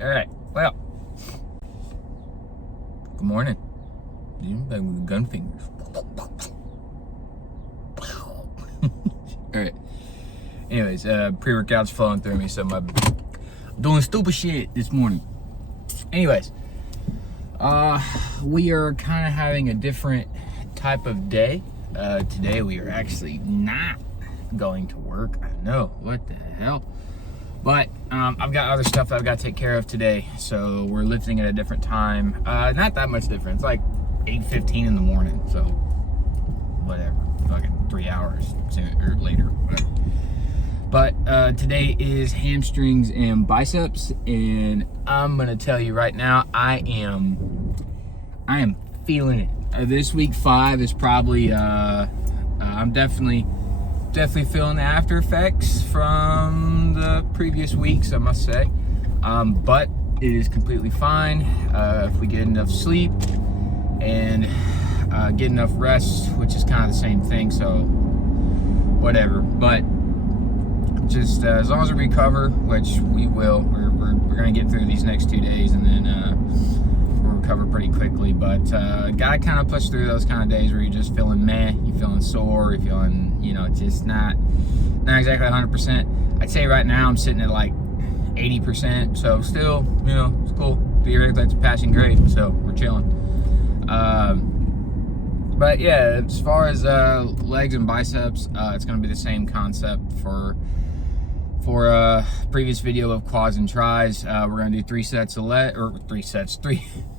All right. Well, good morning. Back with the gun fingers. All right. Anyways, pre-workout's flowing through me, so I'm doing stupid shit this morning. Anyways, we are kind of having a different type of day. Today we are actually not going to work. I know, what the hell? But I've got other stuff that I've got to take care of today, so we're lifting at a different time. Not that much difference, like 8:15 in the morning, so whatever, fucking 3 hours sooner or later, whatever. But today is hamstrings and biceps, and I'm gonna tell you right now, I am feeling it. This week 5 is probably I'm definitely feeling the after effects from the previous weeks, I must say. But it is completely fine if we get enough sleep and get enough rest, which is kind of the same thing, so whatever. But just as long as we recover, which we will, we're gonna get through these next 2 days, and then we'll recover pretty quickly. But gotta kind of push through those kind of days where you're just feeling meh, you're feeling sore, you're feeling, you know, just not exactly 100%. I'd say right now I'm sitting at like 80%, so still, you know, it's cool. Theoretically, it's passing grade, so we're chilling. But yeah, as far as legs and biceps, it's gonna be the same concept for previous video of quads and tris. We're gonna do 3 sets of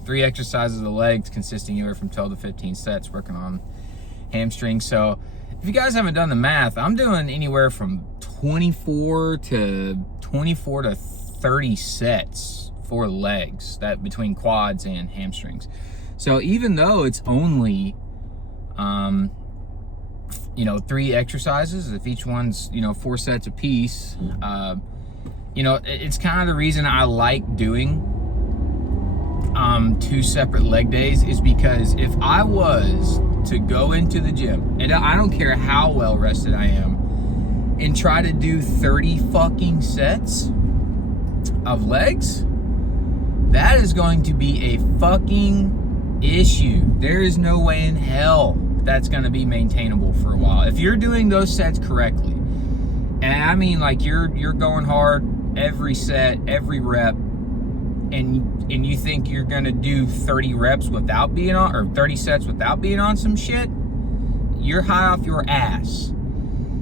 three exercises of the legs, consisting anywhere from 12 to 15 sets, working on hamstrings. So if you guys haven't done the math, I'm doing anywhere from 24 to 30 sets for legs, that between quads and hamstrings. So even though it's only you know, 3 exercises, if each one's, you know, 4 sets apiece, you know, it's kind of the reason I like doing 2 separate leg days, is because if I was to go into the gym, and I don't care how well rested I am, and try to do 30 fucking sets of legs, that is going to be a fucking issue. There is no way in hell that's going to be maintainable for a while. If you're doing those sets correctly, and I mean like you're going hard every set, every rep, and you think you're going to do 30 reps without being on, or 30 sets without being on some shit, you're high off your ass.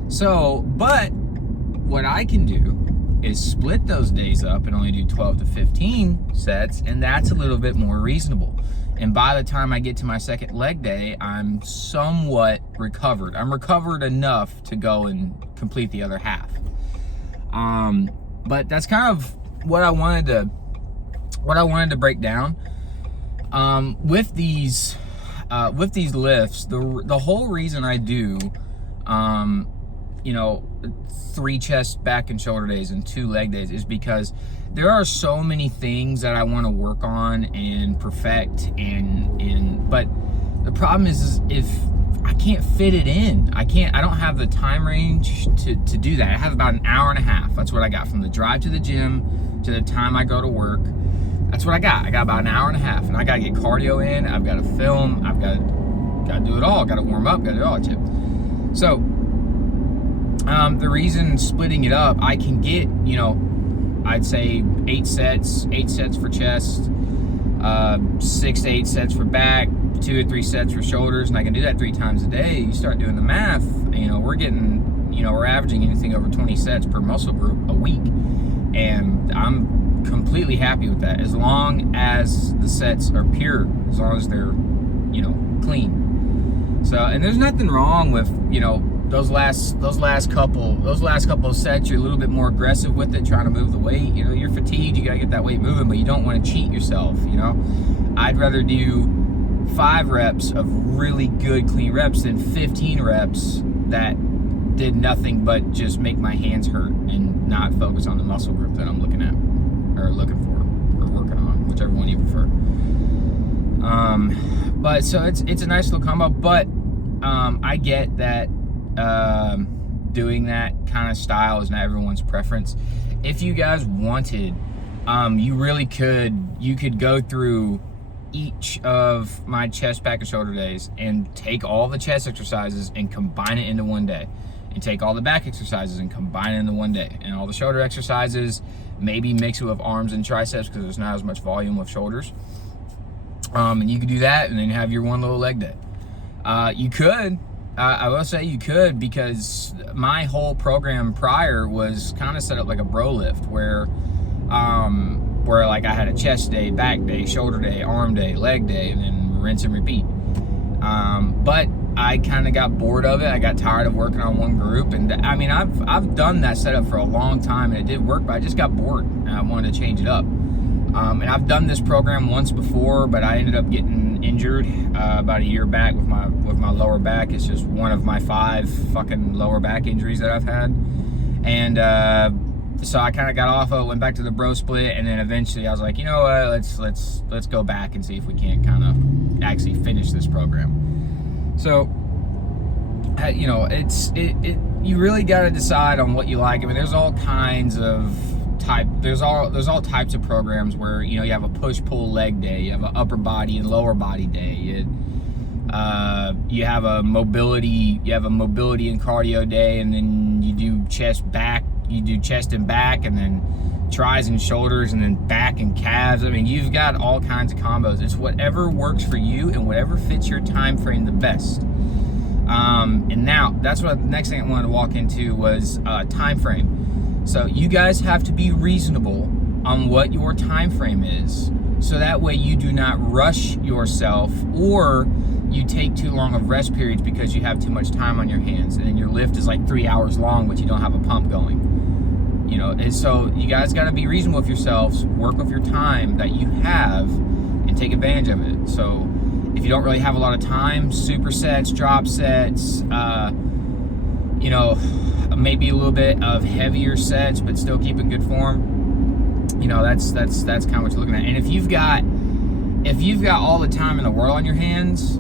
So, but what I can do is split those days up and only do 12 to 15 sets, and that's a little bit more reasonable. And by the time I get to my second leg day, I'm somewhat recovered. I'm recovered enough to go and complete the other half. But that's kind of what I wanted to break down. With these lifts, the whole reason I do, you know, 3 chest, back, and shoulder days and 2 leg days is because there are so many things that I want to work on and perfect, but the problem is if I can't fit it in, I don't have the time range to do that. I have about an hour and a half. That's what I got from the drive to the gym to the time I go to work. That's what I got. I got about an hour and a half, and I gotta get cardio in. I've got to film. I've got to do it all. Got to warm up. Got to do all that shit. So the reason splitting it up, I can get, you know, I'd say 8 sets for chest, 6 to 8 sets for back, 2 or 3 sets for shoulders, and I can do that 3 times a day. You start doing the math, you know, we're averaging anything over 20 sets per muscle group a week, and I'm completely happy with that, as long as the sets are pure, as long as they're, you know, clean. So, and there's nothing wrong with, you know, those last couple of sets, you're a little bit more aggressive with it, trying to move the weight. You know, you're fatigued, you gotta get that weight moving, but you don't want to cheat yourself, you know. I'd rather do 5 reps of really good clean reps than 15 reps that did nothing but just make my hands hurt and not focus on the muscle group that I'm looking at, or looking for, or working on, whichever one you prefer. But so it's a nice little combo, but I get that doing that kind of style is not everyone's preference. If you guys wanted you really could go through each of my chest, back, and shoulder days and take all the chest exercises and combine it into one day, and take all the back exercises and combine it into one day, and all the shoulder exercises maybe mix it with arms and triceps because there's not as much volume with shoulders. And you could do that and then have your one little leg day. You could, I will say you could, because my whole program prior was kind of set up like a bro lift where like I had a chest day, back day, shoulder day, arm day, leg day, and then rinse and repeat. But I kind of got bored of it. I got tired of working on one group, and I mean, I've done that setup for a long time, and it did work, but I just got bored, and I wanted to change it up. And I've done this program once before, but I ended up getting injured about a year back with my lower back. It's just one of my 5 fucking lower back injuries that I've had, and so I kind of got off of it, went back to the bro split, and then eventually I was like, you know what, let's go back and see if we can't kind of actually finish this program. So, you know, you really got to decide on what you like. I mean, there's all kinds of there's all types of programs where, you know, you have a push-pull leg day, you have an upper body and lower body day, you have a mobility and cardio day, and then you do chest and back, and then tris and shoulders, and then back and calves. I mean, you've got all kinds of combos. It's whatever works for you and whatever fits your time frame the best. And now that's what the next thing I wanted to walk into was time frame. So you guys have to be reasonable on what your time frame is, so that way you do not rush yourself or you take too long of rest periods because you have too much time on your hands, and then your lift is like 3 hours long but you don't have a pump going, you know. And so you guys got to be reasonable with yourselves, work with your time that you have, and take advantage of it. So if you don't really have a lot of time, supersets, drop sets, you know, maybe a little bit of heavier sets but still keep in good form, you know, that's kind of what you're looking at. And if you've got all the time in the world on your hands,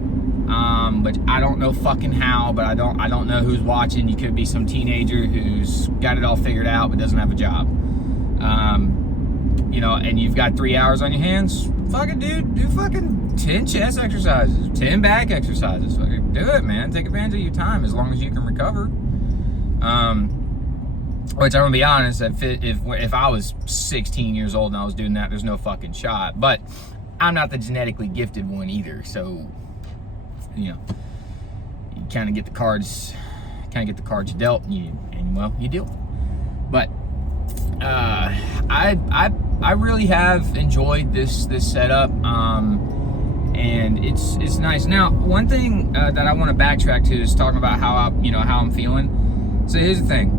which I don't know fucking how, but I don't know who's watching. You could be some teenager who's got it all figured out but doesn't have a job, you know, and you've got 3 hours on your hands. Fucking dude, do fucking 10 chest exercises, 10 back exercises. Fucking do it, man. Take advantage of your time as long as you can recover. Which I'm gonna be honest, if I was 16 years old and I was doing that, there's no fucking shot. But I'm not the genetically gifted one either, so you know, you kind of get the cards you dealt, and well, you deal with it. But I really have enjoyed this setup, and it's nice. Now, one thing that I want to backtrack to is talking about how I'm feeling. So here's the thing: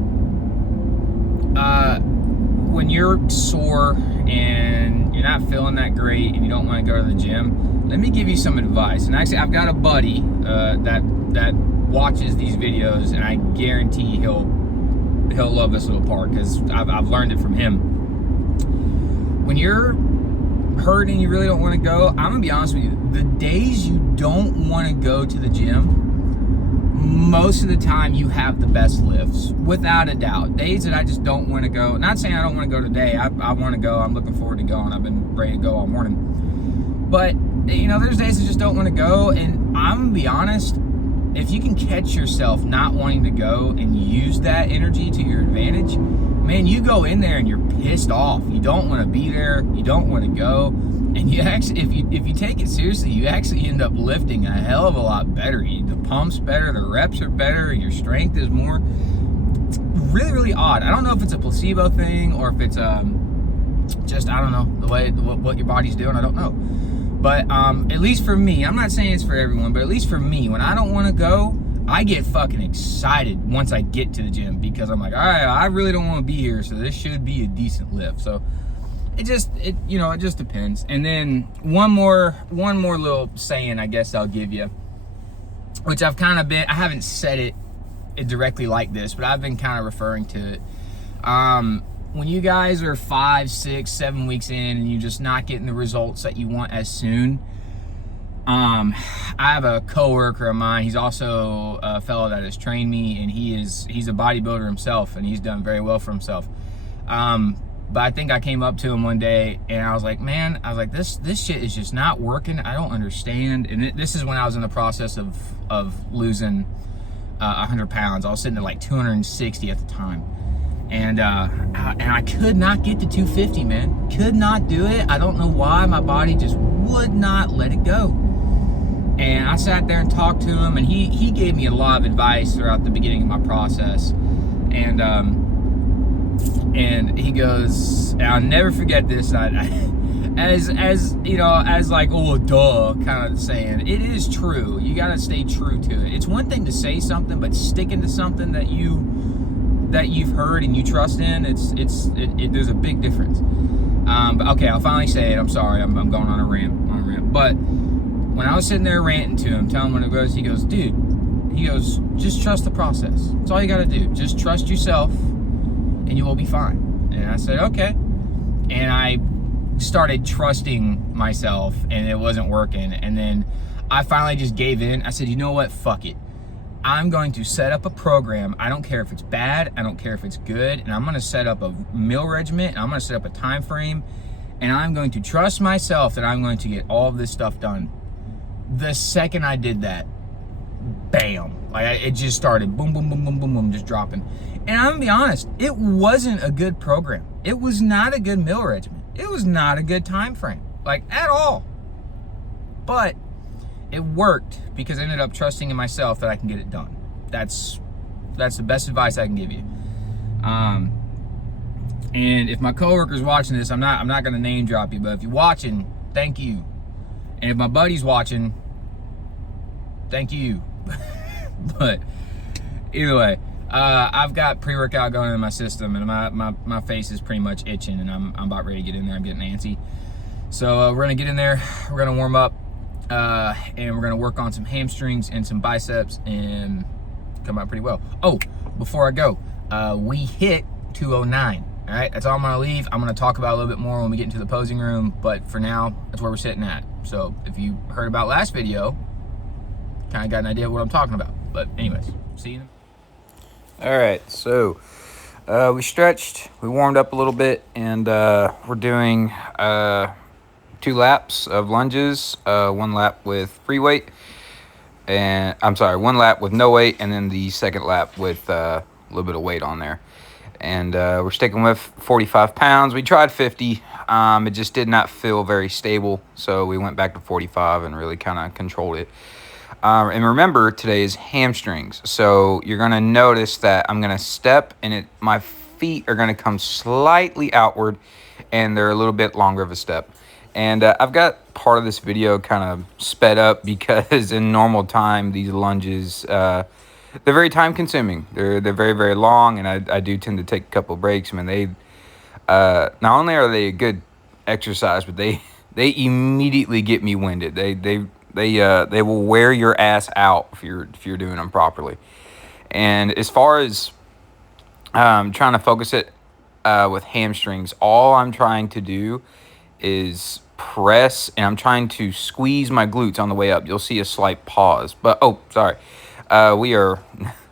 when you're sore and you're not feeling that great and you don't want to go to the gym, let me give you some advice. And actually, I've got a buddy that watches these videos, and I guarantee he'll love this little part because I've learned it from him. When you're hurting and you really don't want to go, I'm gonna be honest with you, the days you don't want to go to the gym, most of the time you have the best lifts, without a doubt. Days that I just don't want to go, not saying I don't want to go today, I want to go, I'm looking forward to going, I've been ready to go all morning. But, you know, there's days I just don't want to go, and I'm gonna be honest, if you can catch yourself not wanting to go and use that energy to your advantage, man, you go in there and you're pissed off. You don't want to be there. You don't want to go. And you actually, if you take it seriously, you actually end up lifting a hell of a lot better. The pump's better. The reps are better. Your strength is more. It's really, really odd. I don't know if it's a placebo thing or if it's just, I don't know, the way what your body's doing. I don't know. But at least for me, I'm not saying it's for everyone, but at least for me, when I don't want to go, I get fucking excited once I get to the gym because I'm like, all right, I really don't want to be here, so this should be a decent lift. So it just depends. And then one more little saying I guess I'll give you, which I haven't said it directly like this, but I've been kind of referring to it. When you guys are 5, 6, 7 weeks in and you're just not getting the results that you want as soon, I have a coworker of mine. He's also a fellow that has trained me, and he's a bodybuilder himself, and he's done very well for himself. But I think I came up to him one day and I was like, man, this shit is just not working. I don't understand. And this is when I was in the process of losing 100 pounds. I was sitting at like 260 at the time. And I could not get to 250, man. Could not do it. I don't know why. My body just would not let it go. And I sat there and talked to him, and he gave me a lot of advice throughout the beginning of my process. And he goes, and I'll never forget this. As you know, as like, oh, duh, kind of saying, it is true. You got to stay true to it. It's one thing to say something, but sticking to something that you've heard and you trust in, there's a big difference. But okay, I'll finally say it. I'm sorry, I'm going on a rant. But when I was sitting there ranting to him, telling him when it goes, he goes, dude, just trust the process. That's all you got to do. Just trust yourself, and you will be fine. And I said, okay. And I started trusting myself, and it wasn't working. And then I finally just gave in. I said, you know what? Fuck it. I'm going to set up a program. I don't care if it's bad. I don't care if it's good. And I'm going to set up a meal regimen. And I'm going to set up a time frame. And I'm going to trust myself that I'm going to get all of this stuff done. The second I did that, bam. Like, it just started boom, boom, boom, boom, boom, boom, just dropping. And I'm going to be honest, it wasn't a good program. It was not a good meal regimen. It was not a good time frame, like, at all. But it worked because I ended up trusting in myself that I can get it done. That's the best advice I can give you. And if my coworker's watching this, I'm not gonna name drop you, but if you're watching, thank you. And if my buddy's watching, thank you. But either way, I've got pre-workout going in my system, and my face is pretty much itching, and I'm about ready to get in there. I'm getting antsy. So we're gonna get in there. We're gonna warm up. And we're gonna work on some hamstrings and some biceps and come out pretty well. Oh, before I go, we hit 209. All right, that's all I'm gonna leave. I'm gonna talk about a little bit more when we get into the posing room, but for now, that's where we're sitting at. So if you heard about last video, kind of got an idea of what I'm talking about. But anyways, see you. All right, so we stretched, we warmed up a little bit, and we're doing 2 laps of lunges, 1 lap with free weight, and I'm sorry, 1 lap with no weight, and then the second lap with a little bit of weight on there. And we're sticking with 45 pounds. We tried 50. It just did not feel very stable, so we went back to 45 and really kind of controlled it. And remember, today is hamstrings, so you're going to notice that I'm going to step, and my feet are going to come slightly outward, and they're a little bit longer of a step. And I've got part of this video kind of sped up because in normal time, these lunges, they're very time consuming. They're very, very long, and I do tend to take a couple of breaks. I mean, they not only are they a good exercise, but they immediately get me winded. They will wear your ass out if you're doing them properly. And as far as trying to focus it with hamstrings, all I'm trying to do is press, and I'm trying to squeeze my glutes on the way up. You'll see a slight pause, but we are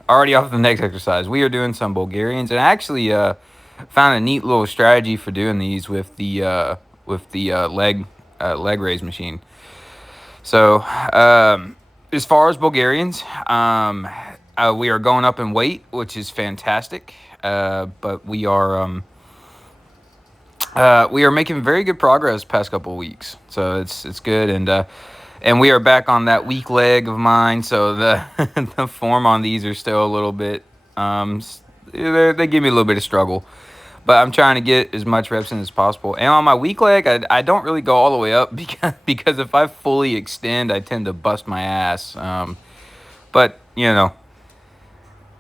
already off the next exercise. We are doing some Bulgarians, and I actually found a neat little strategy for doing these with the leg raise machine. So as far as Bulgarians, we are going up in weight, which is fantastic, but we are making very good progress past couple of weeks, so it's good, and we are back on that weak leg of mine. So the form on these are still a little bit they give me a little bit of struggle, but I'm trying to get as much reps in as possible. And on my weak leg, I don't really go all the way up because if I fully extend, I tend to bust my ass. But you know,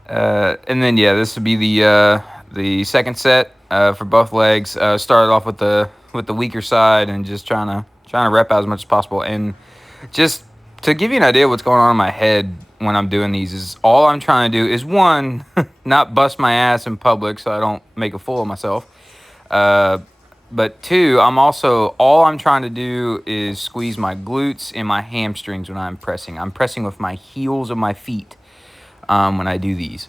and then yeah, this would be the second set. For both legs, started off with the weaker side and just trying to rep out as much as possible. And just to give you an idea of what's going on in my head when I'm doing these is all I'm trying to do is, one, not bust my ass in public so I don't make a fool of myself. But 2, all I'm trying to do is squeeze my glutes and my hamstrings when I'm pressing. I'm pressing with my heels of my feet when I do these.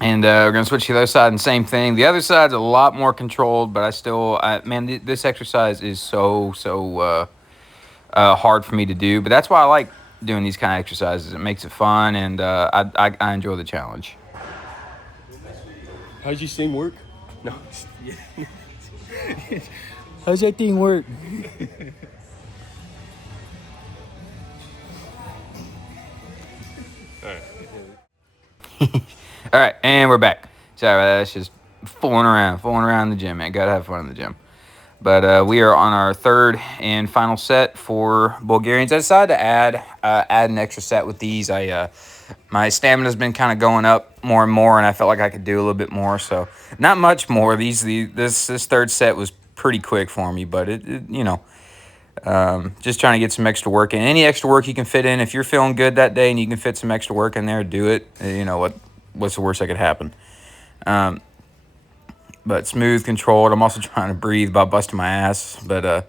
And we're going to switch to the other side and same thing. The other side's a lot more controlled, but man, this exercise is so hard for me to do. But that's why I like doing these kind of exercises. It makes it fun, and I enjoy the challenge. How's your thing work? No. How's that thing work? All right, and we're back. Sorry about that. It's just fooling around the gym, man. Gotta have fun in the gym. But we are on our third and final set for Bulgarians. I decided to add an extra set with these. My stamina's been kind of going up more and more, and I felt like I could do a little bit more. So not much more. This third set was pretty quick for me, but just trying to get some extra work in. Any extra work you can fit in. If you're feeling good that day and you can fit some extra work in there, do it. You know what's the worst that could happen. But smooth, controlled. I'm also trying to breathe by busting my ass, but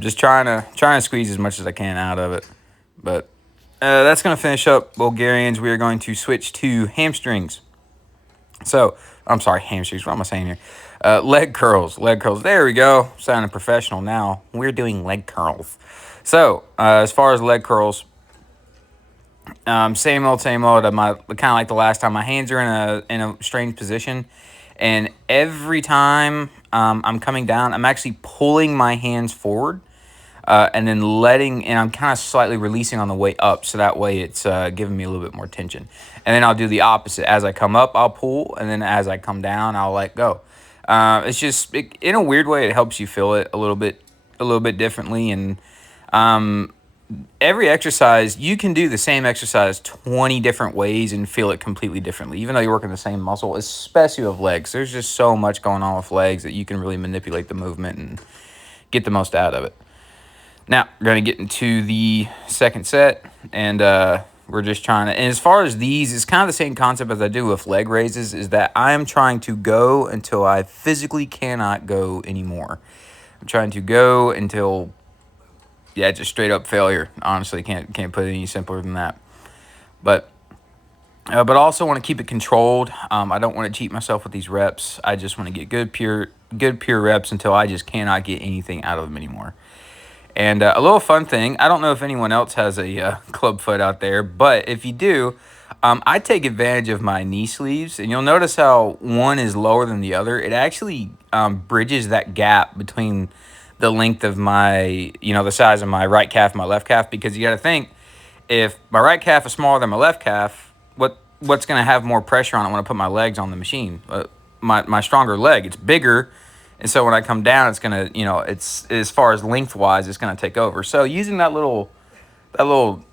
just trying to squeeze as much as I can out of it. But that's gonna finish up Bulgarians. We are going to switch to hamstrings. So I'm sorry, hamstrings. What am I saying here? Leg curls. There we go. Sounding professional now. We're doing leg curls. So as far as leg curls, same old. Kind of like the last time. My hands are in a strange position, and every time I'm coming down, I'm actually pulling my hands forward, and then and I'm kind of slightly releasing on the way up, so that way it's giving me a little bit more tension. And then I'll do the opposite. As I come up, I'll pull, and then as I come down, I'll let go. It's just in a weird way, it helps you feel it a little bit differently. And every exercise, you can do the same exercise 20 different ways and feel it completely differently, even though you're working the same muscle, especially with legs. There's just so much going on with legs that you can really manipulate the movement and get the most out of it. Now, we're going to get into the second set, and we're just trying to, and as far as these, it's kind of the same concept as I do with leg raises, is that I am trying to go until I physically cannot go anymore. I'm trying to go until, just straight up failure. Honestly, can't put it any simpler than that. But I also want to keep it controlled. I don't want to cheat myself with these reps. I just want to get good pure reps until I just cannot get anything out of them anymore. And a little fun thing, I don't know if anyone else has a club foot out there, but if you do, I take advantage of my knee sleeves, and you'll notice how one is lower than the other. It actually bridges that gap between the length of the size of my right calf and my left calf, because you got to think, if my right calf is smaller than my left calf, what's going to have more pressure on it when I put my legs on the machine? My stronger leg, it's bigger. And so when I come down, it's going to, it's as far as lengthwise, it's going to take over. So using that little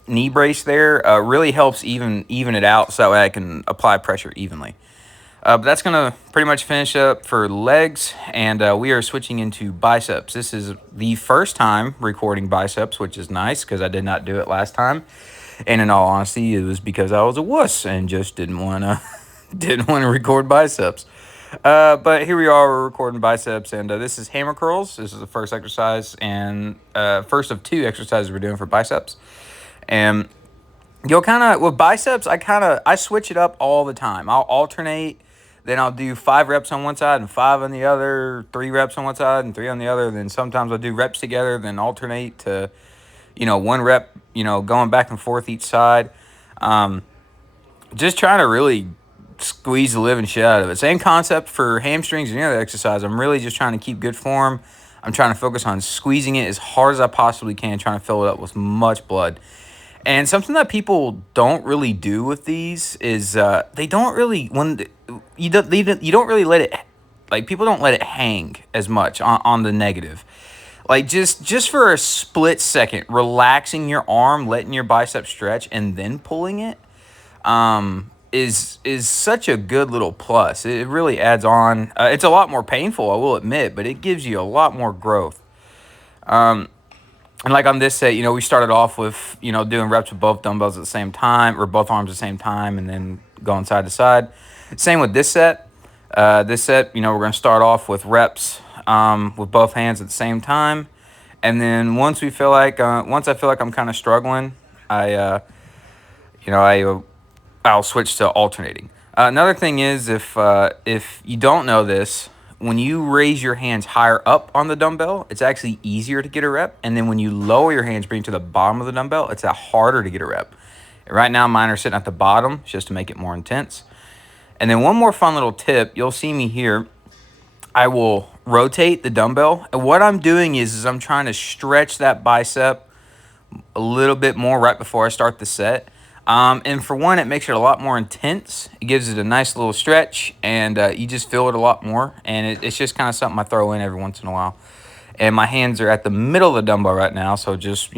knee brace there really helps even it out, so that way I can apply pressure evenly. But that's going to pretty much finish up for legs, and we are switching into biceps. This is the first time recording biceps, which is nice because I did not do it last time. And in all honesty, it was because I was a wuss and just didn't want to record biceps. But here we are, we're recording biceps, and this is hammer curls. This is the first exercise, and first of two exercises we're doing for biceps. And with biceps, I switch it up all the time. I'll alternate, then I'll do 5 reps on one side and 5 on the other, 3 reps on one side and 3 on the other. Then sometimes I'll do reps together, then alternate to, 1 rep, going back and forth each side. Just trying to really squeeze the living shit out of it. Same concept for hamstrings and any other exercise. I'm really just trying to keep good form. I'm trying to focus on squeezing it as hard as I possibly can, trying to fill it up with much blood. And something that people don't really do with these is they don't really you don't really let it, like, people don't let it hang as much on the negative. Like, just for a split second, relaxing your arm, letting your bicep stretch, and then pulling it is such a good little plus. It really adds on. It's a lot more painful, I will admit, but it gives you a lot more growth. And like on this set, we started off with, doing reps with both dumbbells at the same time, or both arms at the same time, and then going side to side. Same with this set. We're going to start off with reps with both hands at the same time. And then once I feel like I'm kind of struggling, I'll switch to alternating. Another thing is, if you don't know this, when you raise your hands higher up on the dumbbell, it's actually easier to get a rep. And then when you lower your hands, bring to the bottom of the dumbbell, it's harder to get a rep. Right now, mine are sitting at the bottom just to make it more intense. And then one more fun little tip, you'll see me here. I will rotate the dumbbell. And what I'm doing is I'm trying to stretch that bicep a little bit more right before I start the set. And for one, it makes it a lot more intense. It gives it a nice little stretch, and you just feel it a lot more. And it's just kind of something I throw in every once in a while. And my hands are at the middle of the dumbbell right now, so just,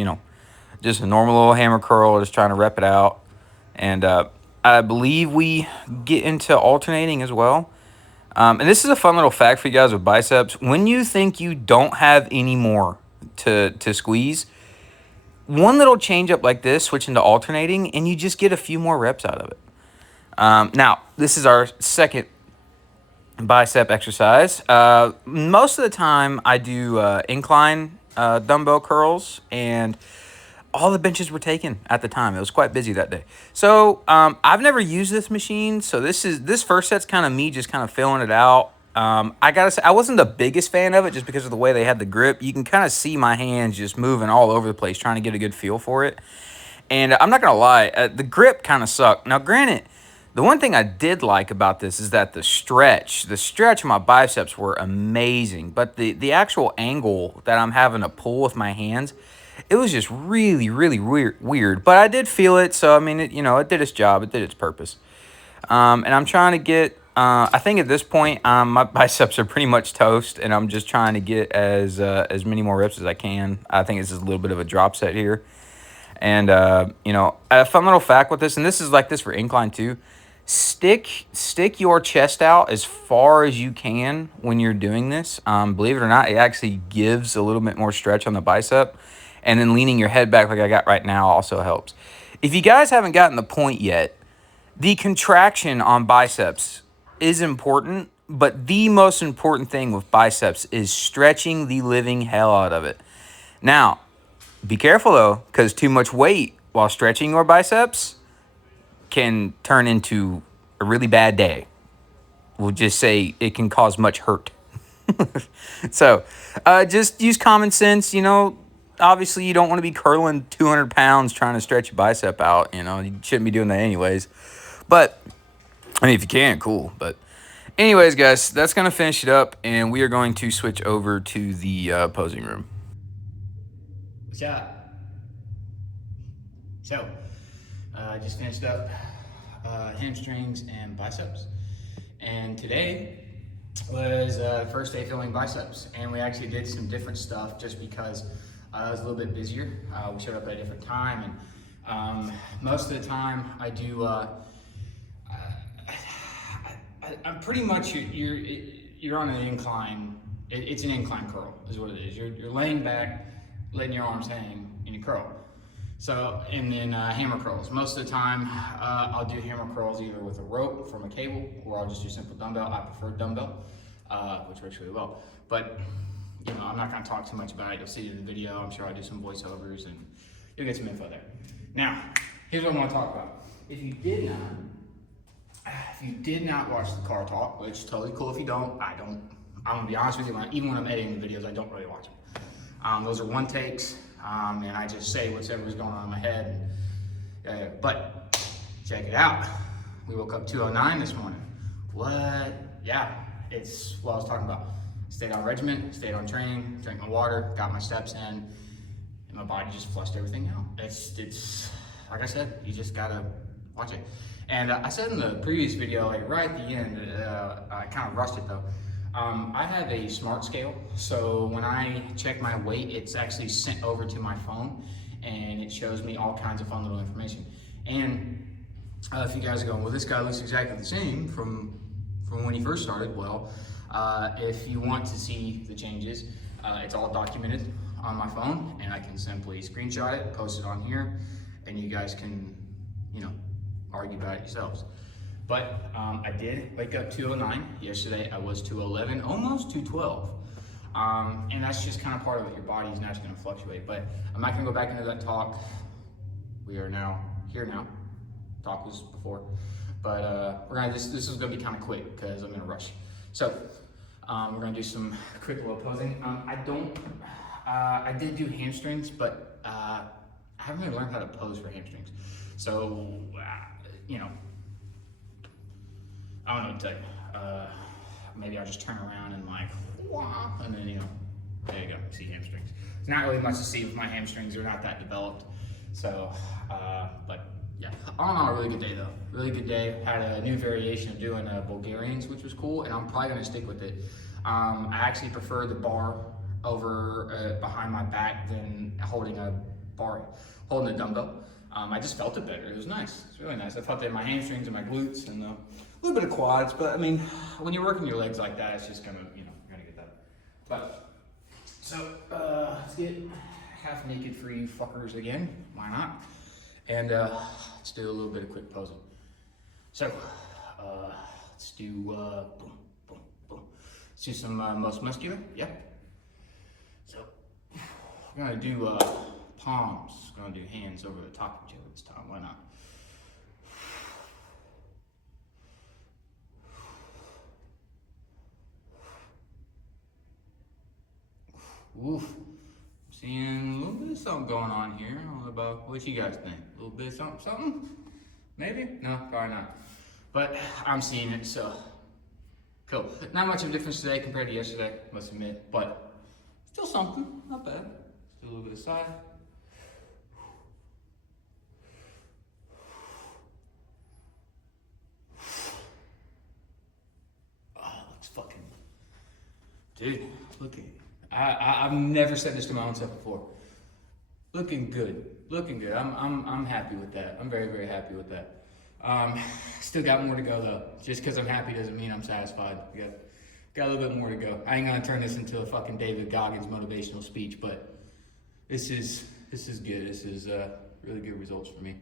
just a normal little hammer curl, just trying to rep it out. And I believe we get into alternating as well. And this is a fun little fact for you guys with biceps. When you think you don't have any more to squeeze, one little change up like this, switch into alternating, and you just get a few more reps out of it. Now, this is our second bicep exercise. Most of the time, I do incline dumbbell curls, and all the benches were taken at the time. It was quite busy that day. So I've never used this machine, so this first set's kind of me just kind of filling it out. I gotta say, I wasn't the biggest fan of it just because of the way they had the grip. You can kind of see my hands just moving all over the place trying to get a good feel for it. And I'm not gonna lie, the grip kind of sucked. Now, granted, the one thing I did like about this is that the stretch of my biceps were amazing, but the actual angle that I'm having to pull with my hands, it was just really, really weird. But I did feel it, so I mean, it did its job, it did its purpose. And I'm trying to get, I think at this point, my biceps are pretty much toast, and I'm just trying to get as many more reps as I can. I think this is a little bit of a drop set here. And, a fun little fact with this, and this is like this for incline too, stick your chest out as far as you can when you're doing this. Believe it or not, it actually gives a little bit more stretch on the bicep. And then leaning your head back like I got right now also helps. If you guys haven't gotten the point yet, the contraction on biceps is important, but the most important thing with biceps is stretching the living hell out of it. Now, be careful though, because too much weight while stretching your biceps can turn into a really bad day. We'll just say it can cause much hurt. So, just use common sense, Obviously, you don't want to be curling 200 pounds trying to stretch your bicep out. You shouldn't be doing that anyways. But, I mean, if you can, cool. But anyways, guys, that's going to finish it up. And we are going to switch over to the posing room. What's up? So, I just finished up hamstrings and biceps. And today was the first day filming biceps. And we actually did some different stuff just because I was a little bit busier. We showed up at a different time, and most of the time I do. I'm pretty much you're on an incline. It's an incline curl, is what it is. You're laying back, letting your arms hang, and you curl. So, and then hammer curls. Most of the time, I'll do hammer curls either with a rope from a cable, or I'll just do simple dumbbell. I prefer dumbbell, which works really well. But I'm not going to talk too much about it. You'll see it in the video. I'm sure I'll do some voiceovers and you'll get some info there. Now, here's what I want to talk about. If you did not watch the car talk, which is totally cool if you don't, I'm going to be honest with you, even when I'm editing the videos, I don't really watch them. Those are one takes, and I just say whatever's going on in my head. But check it out. We woke up 2:09 this morning. What? Yeah, it's what I was talking about. Stayed on regimen, stayed on training, drank my water, got my steps in, and my body just flushed everything out. It's like I said, you just gotta watch it. And I said in the previous video, like right at the end, I kind of rushed it though. I have a smart scale, so when I check my weight, it's actually sent over to my phone, and it shows me all kinds of fun little information. And if you guys are going, well, this guy looks exactly the same from when he first started, well, if you want to see the changes, it's all documented on my phone, and I can simply screenshot it, post it on here, and you guys can, argue about it yourselves. But I did wake up 2:09. Yesterday I was 2:11, almost 2:12. And that's just kind of part of it. Your body's naturally going to fluctuate. But I'm not going to go back into that talk. We are now here now. Talk was before. But we're gonna this is gonna be kind of quick because I'm in a rush. So we're gonna do some quick little posing. I did do hamstrings, but I haven't really learned how to pose for hamstrings. So you know, I don't know what to tell you. Maybe I'll just turn around and like, and then, you know, there you go, see hamstrings. It's not really much to see with my hamstrings, they're not that developed. So, but yeah, all in all, a really good day though. Really good day. Had a new variation of doing Bulgarians, which was cool, and I'm probably gonna stick with it. I actually prefer the bar over behind my back than holding a dumbbell. I just felt it better. It was nice. It's really nice. I felt it in my hamstrings and my glutes and a little bit of quads. But I mean, when you're working your legs like that, it's just gonna, you know, you're gonna get that. But so let's get half naked for you fuckers again. Why not? And let's do a little bit of quick posing. So let's do boom, boom, boom. Let's do some most muscular. Yeah. So we're gonna do palms. Gonna do hands over the top of each other this time. Why not? Oof. Seeing a little bit of something going on here. I don't know about what you guys think. A little bit of something? Maybe? No, probably not. But I'm seeing it, so cool. Not much of a difference today compared to yesterday, must admit, but still something. Not bad. Still a little bit of side. Fucking dude, look at I've never said this to my own self before. Looking good. I'm happy with that. I'm very, very happy with that. Still got more to go though. Just because I'm happy doesn't mean I'm satisfied. Got a little bit more to go. I ain't gonna turn this into a fucking David Goggins motivational speech, but this is good. This is really good results for me.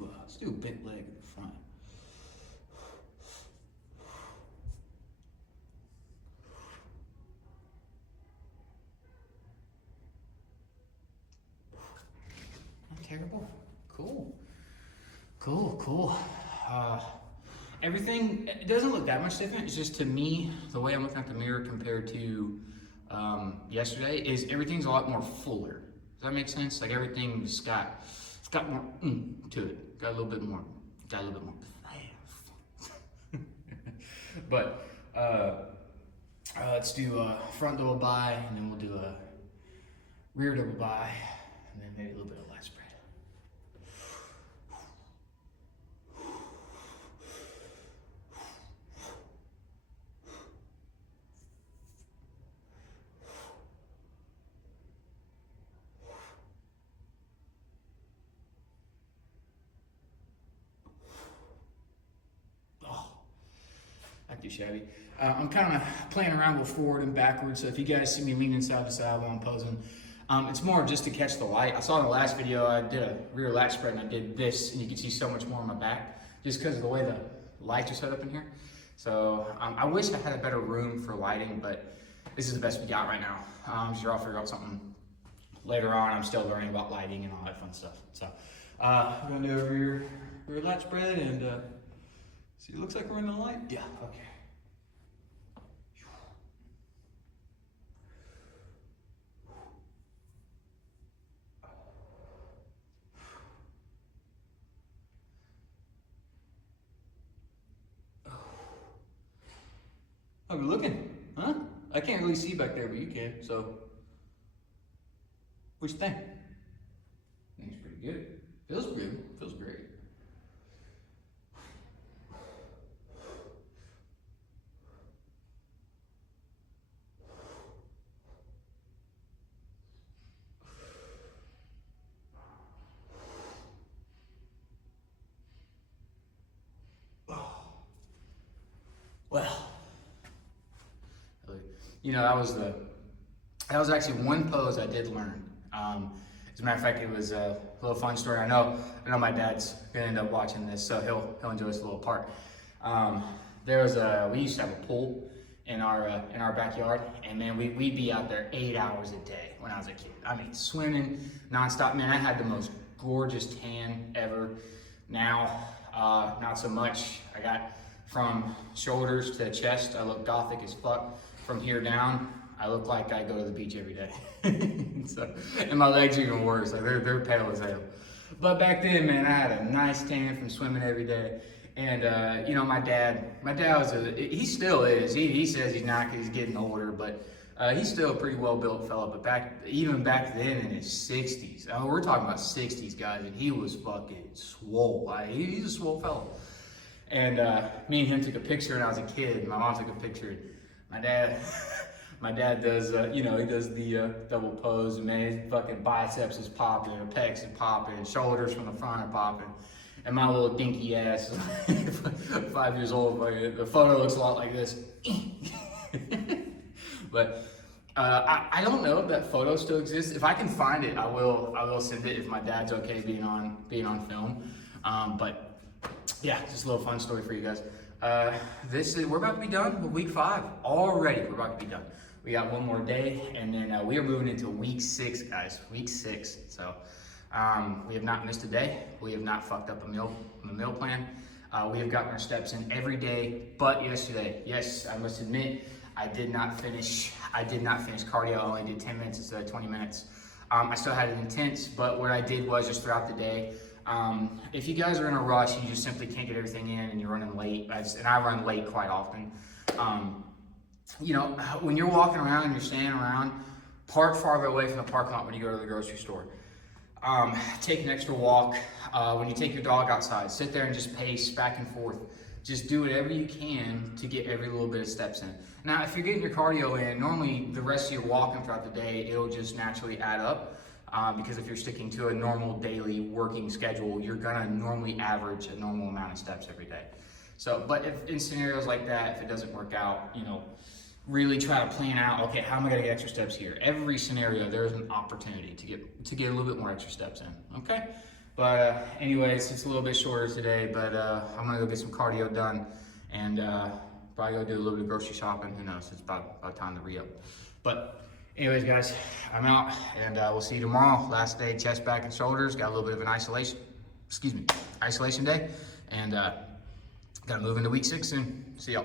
Let's do a bent leg in the front. Not terrible. Cool. Everything, it doesn't look that much different. It's just, to me, the way I'm looking at the mirror compared to yesterday is everything's a lot more fuller. Does that make sense? Like everything's got more to it. Got a little bit more. But let's do a front double bi, and then we'll do a rear double bi, and then maybe a little bit of lat spread. Too shabby. I'm kind of playing around with forward and backwards, so if you guys see me leaning side to side while I'm posing, it's more just to catch the light. I saw in the last video I did a rear lat spread and I did this, and you can see so much more on my back just because of the way the lights are set up in here. So I wish I had a better room for lighting, but this is the best we got right now. Sure, I'll figure out something later on. I'm still learning about lighting and all that fun stuff. So we're gonna do a rear lat spread and see, it looks like we're in the light. Yeah, okay. How we looking? Huh? I can't really see back there, but you can, so. What you think? I think it's pretty good. Feels good. Feels great. Well, you know, that was actually one pose I did learn. As a matter of fact, it was a little fun story. I know my dad's gonna end up watching this, so he'll enjoy this little part. We used to have a pool in our backyard, and man, we'd be out there 8 hours a day when I was a kid. I mean, swimming nonstop. Man, I had the most gorgeous tan ever. Now, not so much. I got from shoulders to chest, I look gothic as fuck. From here down, I look like I go to the beach every day. So, and my legs are even worse. Like they're pale as hell. But back then, man, I had a nice tan from swimming every day. And you know, my dad was he still is. He says he's not because he's getting older, but he's still a pretty well-built fella. But even back then in his 60s, I mean, we're talking about 60s, guys, and he was fucking swole. Like, he's a swole fella. And me and him took a picture when I was a kid. My mom took a picture. My dad does, you know, he does the double pose, and man, his fucking biceps is popping, and pecs is popping, shoulders from the front are popping. And my little dinky ass, 5 years old, the photo looks a lot like this. But I don't know if that photo still exists. If I can find it, I will send it if my dad's okay being on film. But yeah, just a little fun story for you guys. We're about to be done with week 5 already. We're about to be done. We got one more day, and then we are moving into week 6, guys. Week 6. So we have not missed a day. We have not fucked up a meal plan. We have gotten our steps in every day, but yesterday. Yes, I must admit, I did not finish cardio. I only did 10 minutes instead of 20 minutes. I still had it intense, but what I did was just throughout the day. If you guys are in a rush, you just simply can't get everything in and you're running late, and I run late quite often. You know, when you're walking around and you're standing around, park farther away from the parking lot when you go to the grocery store. Take an extra walk. When you take your dog outside, sit there and just pace back and forth. Just do whatever you can to get every little bit of steps in. Now, if you're getting your cardio in, normally the rest of your walking throughout the day, it'll just naturally add up. Because if you're sticking to a normal daily working schedule, you're gonna normally average a normal amount of steps every day. So, but if in scenarios like that, if it doesn't work out, you know, really try to plan out, okay, how am I gonna get extra steps here? Every scenario, there's an opportunity to get a little bit more extra steps in, okay? But anyways, it's a little bit shorter today, but I'm gonna go get some cardio done and probably go do a little bit of grocery shopping. Who knows, it's about time to re-up. But anyways, guys, I'm out, and we'll see you tomorrow. Last day, chest, back, and shoulders. Got a little bit of an isolation day, and gotta move into week 6 soon. See y'all.